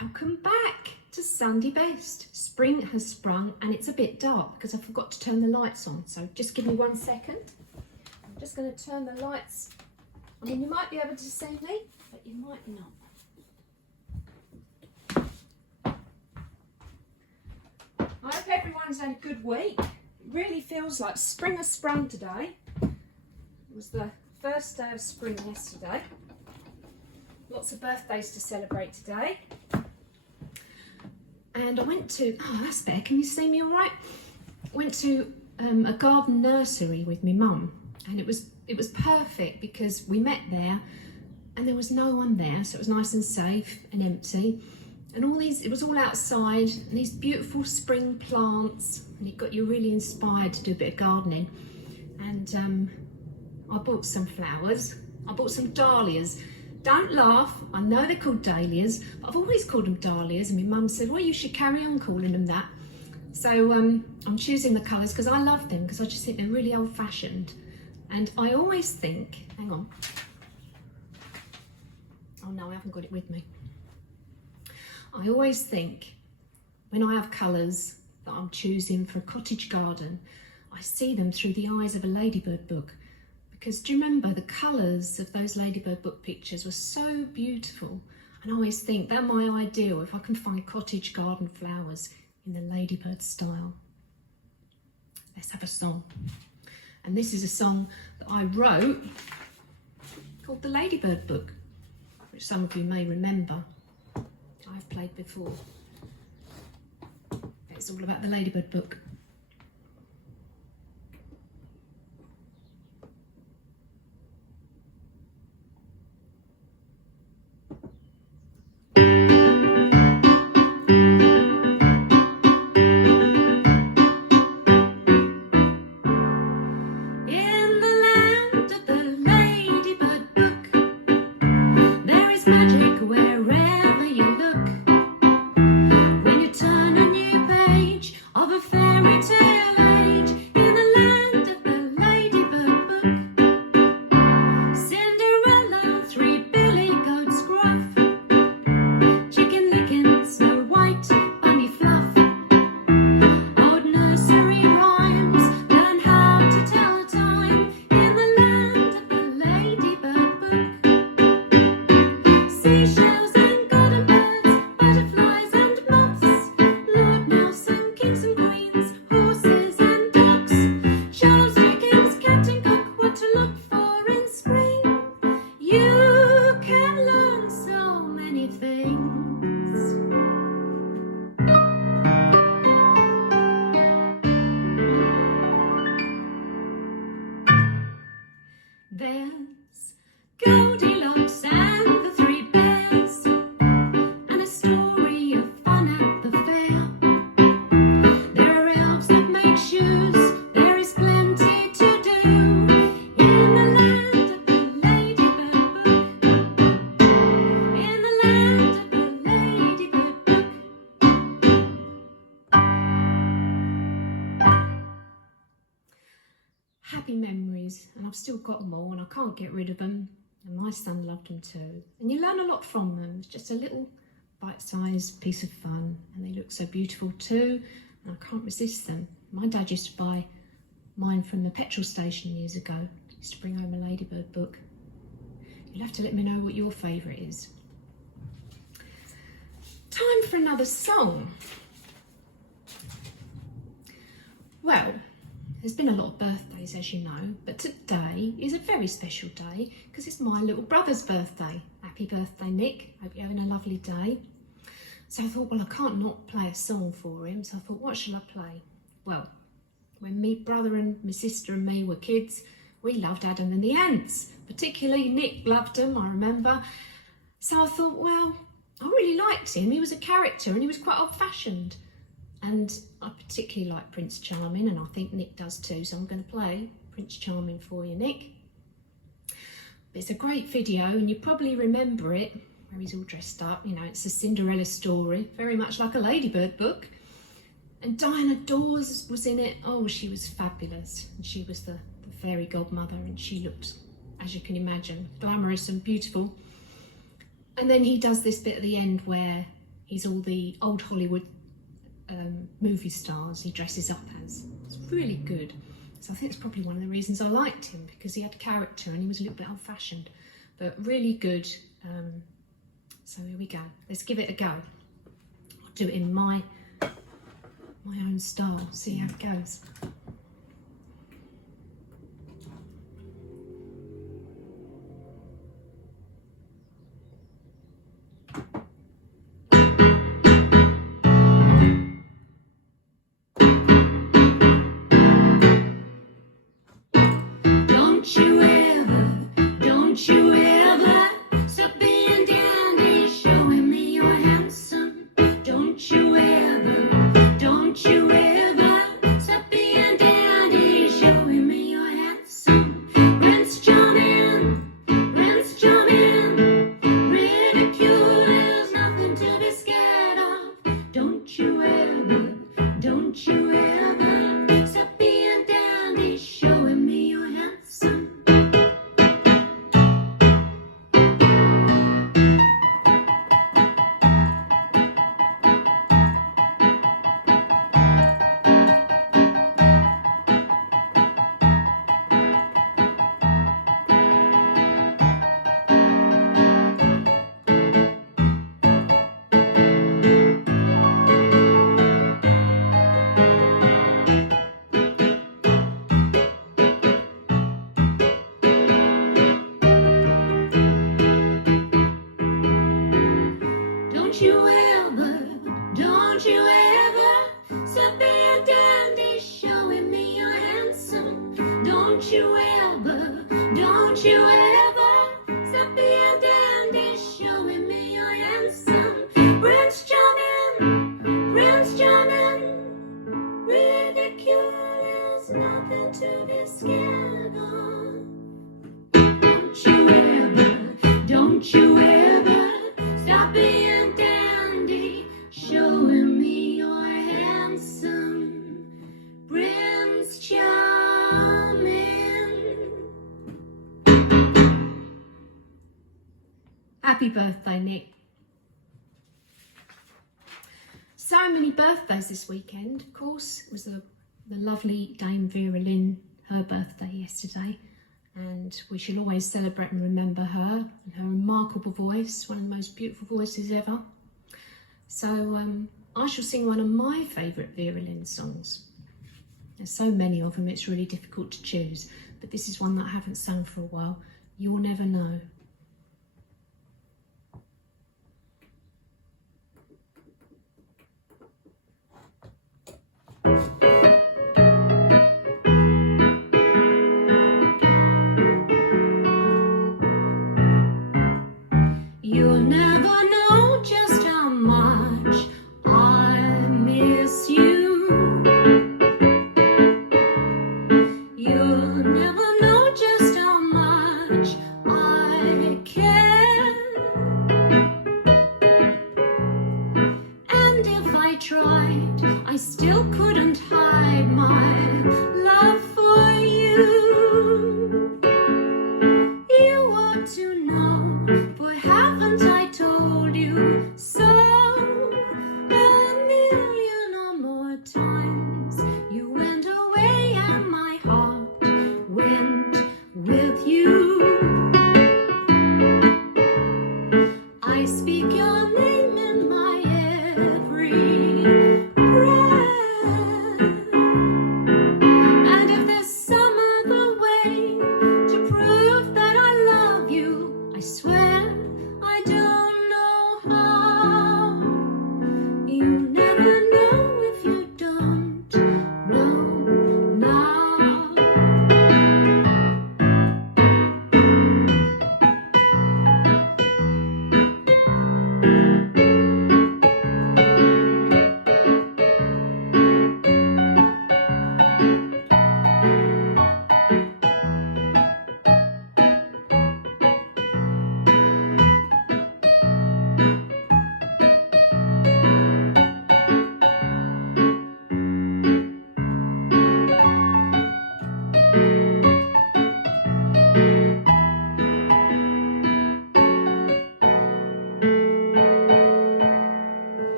Welcome back to Sunday Best. Spring has sprung and it's a bit dark because I forgot to turn the lights on, so just give me 1 second. I'm just going to turn the lights. I mean, you might be able to see me, but you might not. I hope everyone's had a good week. It really feels like spring has sprung today. It was the first day of spring yesterday. Lots of birthdays to celebrate today. And I went to, oh that's better, can you see me all right? Went to a garden nursery with my mum, and it was perfect because we met there and there was no one there, so it was nice and safe and empty. And all these, it was all outside, and these beautiful spring plants, and it got you really inspired to do a bit of gardening. And I bought some flowers. I bought some dahlias. Don't laugh, I know they're called dahlias, but I've always called them dahlias, and my mum said, well, you should carry on calling them that. So I'm choosing the colours because I love them, because I just think they're really old-fashioned. And I always think, hang on. Oh no, I haven't got it with me. I always think when I have colours that I'm choosing for a cottage garden, I see them through the eyes of a Ladybird book. Because do you remember the colours of those Ladybird book pictures were so beautiful? And I always think they're my ideal if I can find cottage garden flowers in the Ladybird style. Let's have a song. And this is a song that I wrote called the Ladybird Book, which some of you may remember. I've played before. It's all about the Ladybird Book. Of a fairy There's Goldilocks and the three bears, and a story of fun at the fair. There are elves that make shoes, there is plenty to do in the land of the Ladybird Book. In the land of the Ladybird Book. Happy memories, and I've still got them all and I can't get rid of them, and my son loved them too, and you learn a lot from them. It's just a little bite-sized piece of fun, and they look so beautiful too, and I can't resist them. My dad used to buy mine from the petrol station years ago. He used to bring home a Ladybird book. You'll have to let me know what your favourite is. Time for another song. Well, there's been a lot of birthdays, as you know, but today is a very special day because it's my little brother's birthday. Happy birthday, Nick. Hope you're having a lovely day. So I thought, well, I can't not play a song for him. So I thought, what shall I play? Well, when me brother and my sister and me were kids, we loved Adam and the Ants. Particularly Nick loved them, I remember. So I thought, well, I really liked him. He was a character and he was quite old-fashioned. And I particularly like Prince Charming, and I think Nick does too, so I'm going to play Prince Charming for you, Nick. But it's a great video, and you probably remember it, where he's all dressed up. You know, it's a Cinderella story, very much like a Ladybird book. And Diana Dawes was in it. Oh, she was fabulous. And she was the fairy godmother, and she looked, as you can imagine, glamorous and beautiful. And then he does this bit at the end where he's all the old Hollywood movie stars he dresses up as. It's really good. So I think it's probably one of the reasons I liked him, because he had character and he was a little bit old-fashioned, but really good. So here we go. Let's give it a go. I'll do it in my own style, see how it goes. Happy birthday, Nick. So many birthdays this weekend. Of course, it was the lovely Dame Vera Lynn, her birthday yesterday, and we shall always celebrate and remember her and her remarkable voice, one of the most beautiful voices ever. So I shall sing one of my favourite Vera Lynn songs. There's so many of them, it's really difficult to choose, but this is one that I haven't sung for a while. You'll Never Know.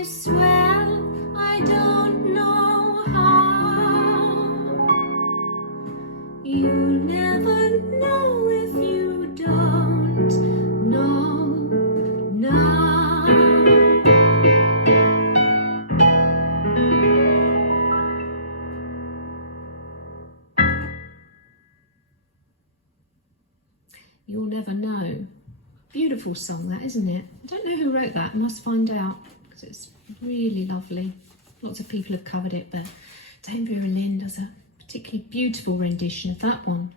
I swear I don't know how. You'll never know if you don't know now. You'll never know. Beautiful song that, isn't it? I don't know who wrote that. I must find out because it's really lovely. Lots of people have covered it, but Dame Vera Lynn does a particularly beautiful rendition of that one.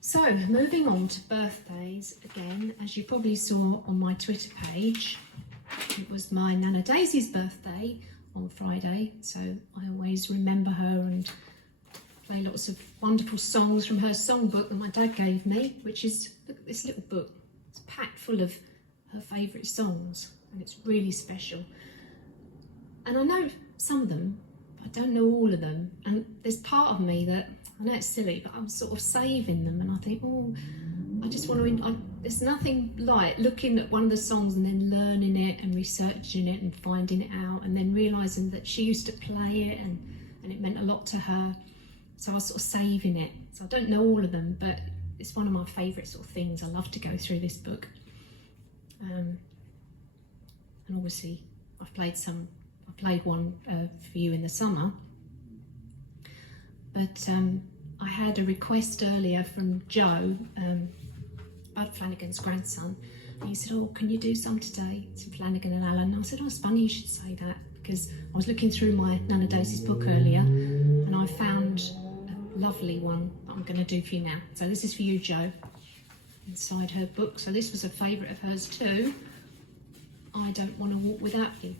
So, moving on to birthdays again, as you probably saw on my Twitter page, it was my Nana Daisy's birthday on Friday, so I always remember her and play lots of wonderful songs from her songbook that my dad gave me, which is, look at this little book. It's packed full of her favourite songs, and it's really special. And I know some of them, but I don't know all of them. And there's part of me that, I know it's silly, but I'm sort of saving them, and I think, oh, I just want to, there's nothing like looking at one of the songs and then learning it and researching it and finding it out and then realising that she used to play it and it meant a lot to her. So I was sort of saving it. So I don't know all of them, but it's one of my favourite sort of things. I love to go through this book. And obviously I've played one for you in the summer. But I had a request earlier from Joe, Bud Flanagan's grandson. And he said, oh, can you do some today? Some Flanagan and Allen. And I said, oh, it's funny you should say that, because I was looking through my Nana Daisy's book earlier and I found lovely one that I'm going to do for you now. So this is for you, Joe, inside her book. So this was a favourite of hers too. I Don't Want to Walk Without You.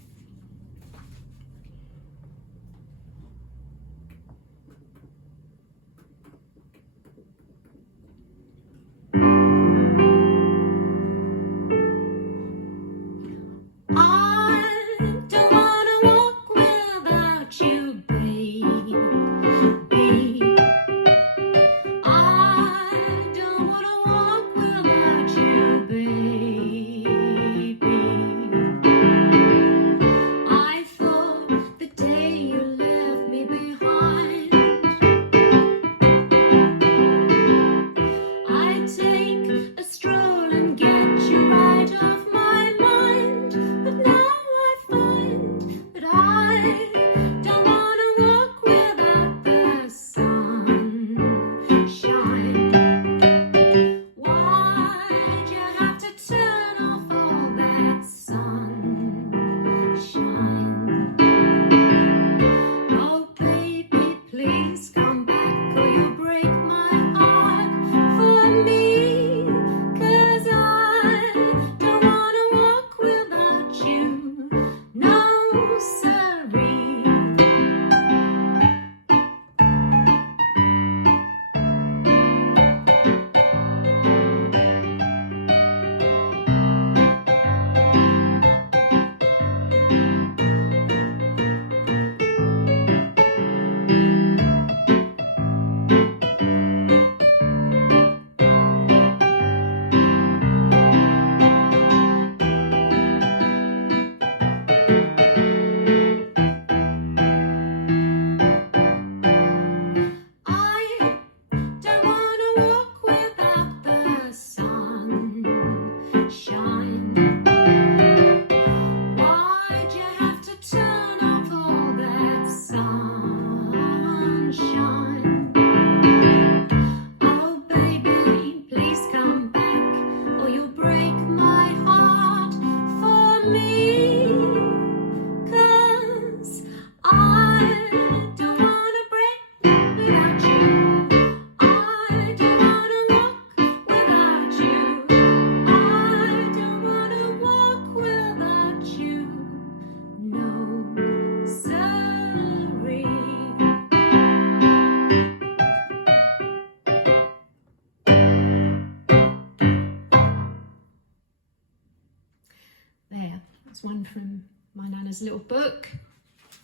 One from my Nana's little book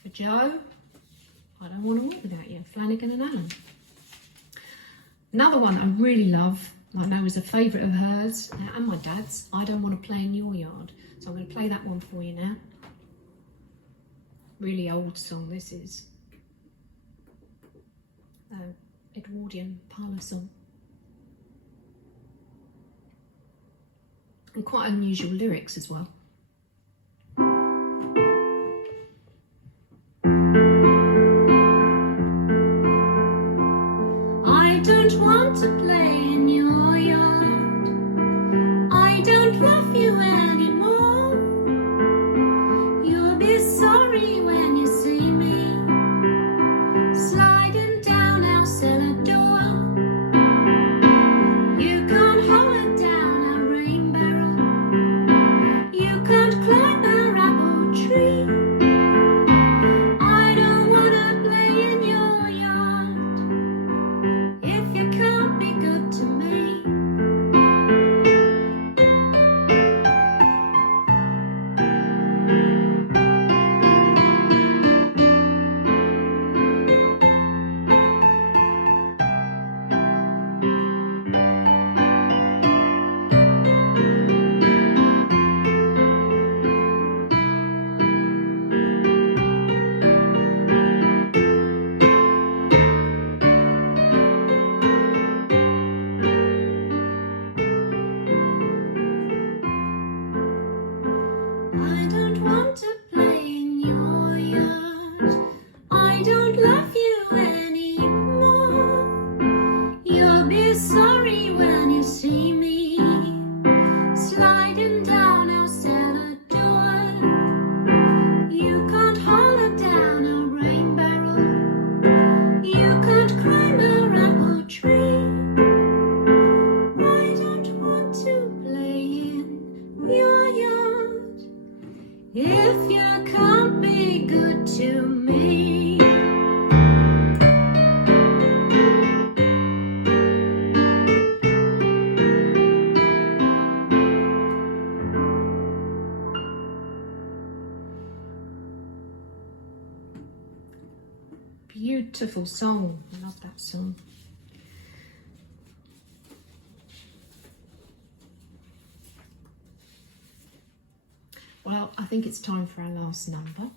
for Joe. I Don't Want to Walk Without You, Flanagan and Allen. Another one I really love I know is a favourite of hers and my dad's. I Don't Want to Play in Your Yard. So I'm going to play that one for you now. Really old song this is. Edwardian parlour song. And quite unusual lyrics as well. I don't want to play in your yard. I don't love you anymore. You'll be sorry when you see me sliding down our cellar door. You can't holler down our rain barrel. You can't climb our apple tree. I don't wanna play in your yard if you can't be good to me. I don't want to play in your yard. I don't love you anymore. You'll be sorry when you see me sliding down our cellar door. You can't holler down our rain barrel. You can't climb our apple tree. I don't want to play in your yard if you can't be good to me. Beautiful song. I love that song. Well, I think it's time for our last number.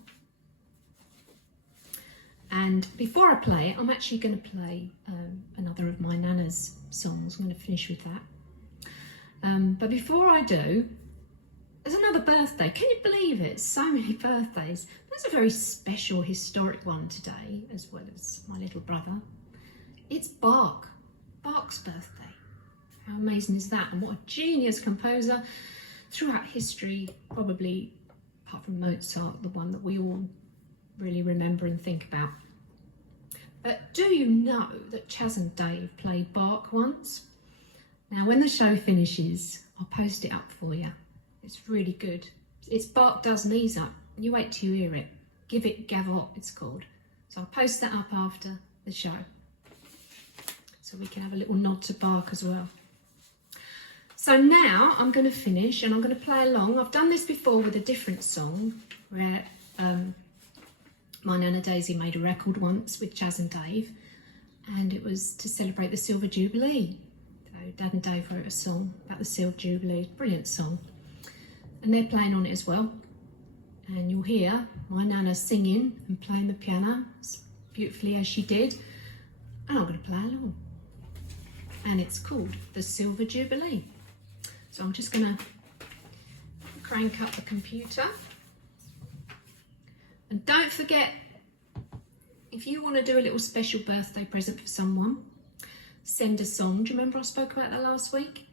And before I play it, I'm actually going to play another of my Nana's songs. I'm going to finish with that. But before I do, there's another birthday. Can you believe it? So many birthdays. There's a very special, historic one today, as well as my little brother. It's Bach's birthday. How amazing is that? And what a genius composer. Throughout history, probably, apart from Mozart, the one that we all really remember and think about. But do you know that Chaz and Dave played Bach once? Now, when the show finishes, I'll post it up for you. It's really good. It's Bach Does Knees Up. You wait till you hear it. Give it Gavotte, it's called. So I'll post that up after the show, so we can have a little nod to Bach as well. So now I'm going to finish and I'm going to play along. I've done this before with a different song where my Nana Daisy made a record once with Chaz and Dave, and it was to celebrate the Silver Jubilee. So Dad and Dave wrote a song about the Silver Jubilee, brilliant song, and they're playing on it as well. And you'll hear my Nana singing and playing the piano as beautifully as she did, and I'm going to play along. And it's called the Silver Jubilee. So I'm just going to crank up the computer. And don't forget, if you want to do a little special birthday present for someone, send a song. Do you remember I spoke about that last week?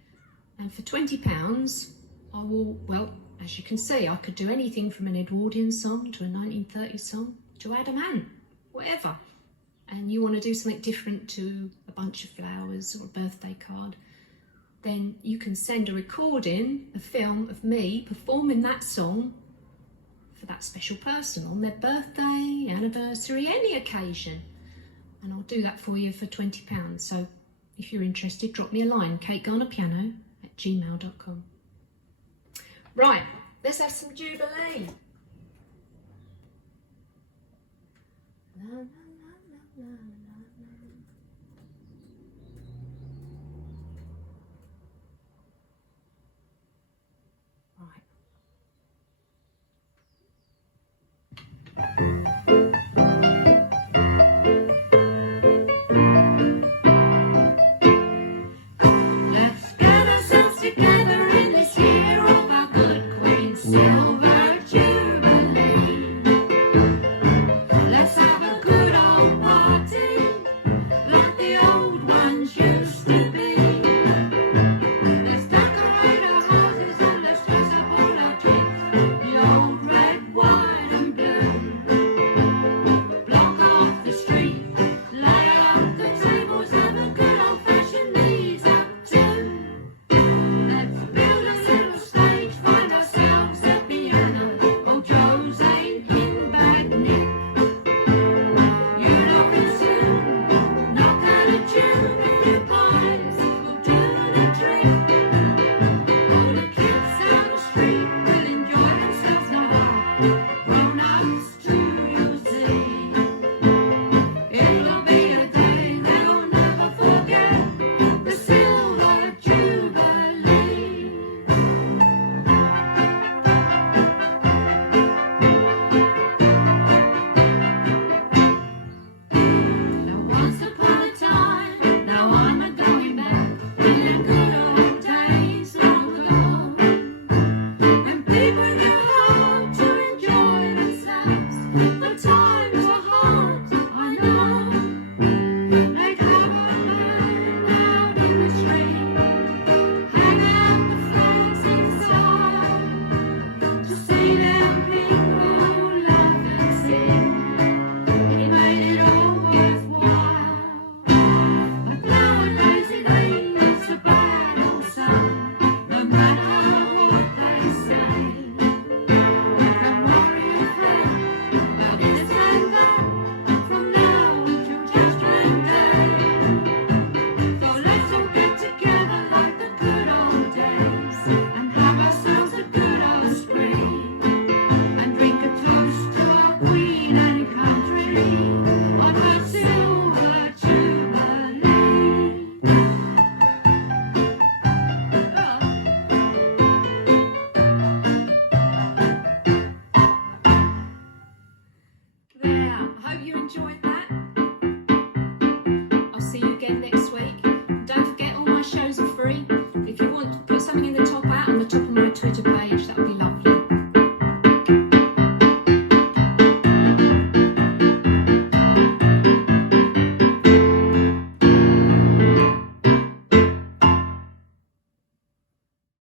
And for £20, I will, well, as you can see, I could do anything from an Edwardian song to a 1930s song to Adam Ant, whatever. And you want to do something different to a bunch of flowers or a birthday card, then you can send a recording, a film of me performing that song for that special person on their birthday, anniversary, any occasion. And I'll do that for you for £20. So if you're interested, drop me a line, kategarnerpiano@gmail.com. Right, let's have some Jubilee. La, la, la, la, la.